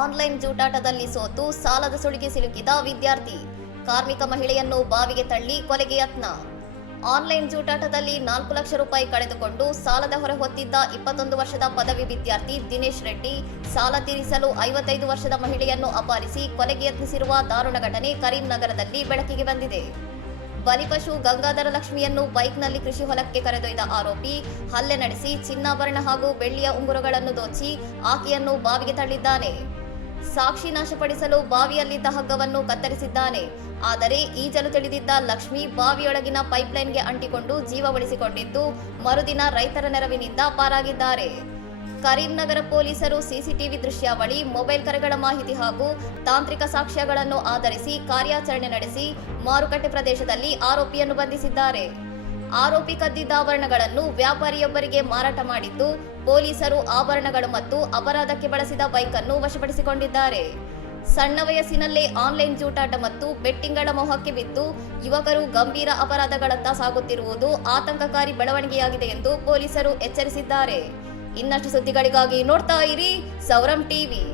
Online ಜೂಟಾಟದಲ್ಲಿ ಸೋತು ಸಾಲದ ಸುಳಿಗೆ ಸಿಲುಕಿದ ವಿದ್ಯಾರ್ಥಿ, ಕಾರ್ಮಿಕ ಮಹಿಳೆಯನ್ನು ಬಾವಿಗೆ ತಳ್ಳಿ ಕೊಲೆಗೆ ಯತ್ನ. ಆನ್ಲೈನ್ ಜೂಟಾಟದಲ್ಲಿ 4 ಲಕ್ಷ ರೂಪಾಯಿ ಕಳೆದುಕೊಂಡು ಸಾಲದ ಹೊರೆ ಹೊತ್ತಿದ್ದ 21 ವರ್ಷದ ಪದವಿ ವಿದ್ಯಾರ್ಥಿ ದಿನೇಶ್ ರೆಡ್ಡಿ ಸಾಲ ತೀರಿಸಲು 55 ವರ್ಷದ ಮಹಿಳೆಯನ್ನು ಅಪಹರಿಸಿ ಕೊಲೆಗೆ ಯತ್ನಿಸಿರುವ ದಾರುಣ ಘಟನೆ ಕರೀಂನಗರದಲ್ಲಿ ಬೆಳಕಿಗೆ ಬಂದಿದೆ. ಬಲಿಪಶು ಗಂಗಾಧರ ಲಕ್ಷ್ಮಿಯನ್ನು ಬೈಕ್ನಲ್ಲಿ ಕೃಷಿ ಹೊಲಕ್ಕೆ ಕರೆದೊಯ್ದ ಆರೋಪಿ ಹಲ್ಲೆ ನಡೆಸಿ ಚಿನ್ನಾಭರಣ ಹಾಗೂ ಬೆಳ್ಳಿಯ ಉಂಗುರಗಳನ್ನು ದೋಚಿ ಆಕೆಯನ್ನು ಬಾವಿಗೆ ತಳ್ಳಿದ್ದಾನೆ. ಸಾಕ್ಷಿ ನಾಶಪಡಿಸಲು ಬಾವಿಯಲ್ಲಿದ್ದ ಹಗ್ಗವನ್ನು ಕತ್ತರಿಸಿದ್ದಾನೆ. ಆದರೆ ಈಜಲು ತಿಳಿದಿದ್ದ ಲಕ್ಷ್ಮಿ ಬಾವಿಯೊಳಗಿನ ಪೈಪ್ಲೈನ್ಗೆ ಅಂಟಿಕೊಂಡು ಜೀವ ಉಳಿಸಿಕೊಂಡಿದ್ದು, ಮರುದಿನ ರೈತರ ನೆರವಿನಿಂದ ಪಾರಾಗಿದ್ದಾರೆ. ಕರೀಂನಗರ ಪೊಲೀಸರು ಸಿಸಿಟಿವಿ ದೃಶ್ಯಾವಳಿ, ಮೊಬೈಲ್ ಕರೆಗಳ ಮಾಹಿತಿ ಹಾಗೂ ತಾಂತ್ರಿಕ ಸಾಕ್ಷ್ಯಗಳನ್ನು ಆಧರಿಸಿ ಕಾರ್ಯಾಚರಣೆ ನಡೆಸಿ ಮಾರುಕಟ್ಟೆ ಪ್ರದೇಶದಲ್ಲಿ ಆರೋಪಿಯನ್ನು ಬಂಧಿಸಿದ್ದಾರೆ. ಆರೋಪಿ ಕದ್ದಿದ್ದ ಆಭರಣಗಳನ್ನು ವ್ಯಾಪಾರಿಯೊಬ್ಬರಿಗೆ ಮಾರಾಟ ಮಾಡಿದ್ದು, ಪೊಲೀಸರು ಆಭರಣಗಳು ಮತ್ತು ಅಪರಾಧಕ್ಕೆ ಬಳಸಿದ ಬೈಕ್ ಅನ್ನು ವಶಪಡಿಸಿಕೊಂಡಿದ್ದಾರೆ. ಸಣ್ಣ ವಯಸ್ಸಿನಲ್ಲೇ ಆನ್ಲೈನ್ ಜೂಟಾಟ ಮತ್ತು ಬೆಟ್ಟಿಂಗ್ಗಳ ಮೋಹಕ್ಕೆ ಬಿದ್ದು ಯುವಕರು ಗಂಭೀರ ಅಪರಾಧಗಳತ್ತ ಸಾಗುತ್ತಿರುವುದು ಆತಂಕಕಾರಿ ಬೆಳವಣಿಗೆಯಾಗಿದೆ ಎಂದು ಪೊಲೀಸರು ಎಚ್ಚರಿಸಿದ್ದಾರೆ. ಇನ್ನಷ್ಟು ಸುದ್ದಿಗಳಿಗಾಗಿ ನೋಡ್ತಾ ಇರಿ ಸೌರಂ ಟಿವಿ.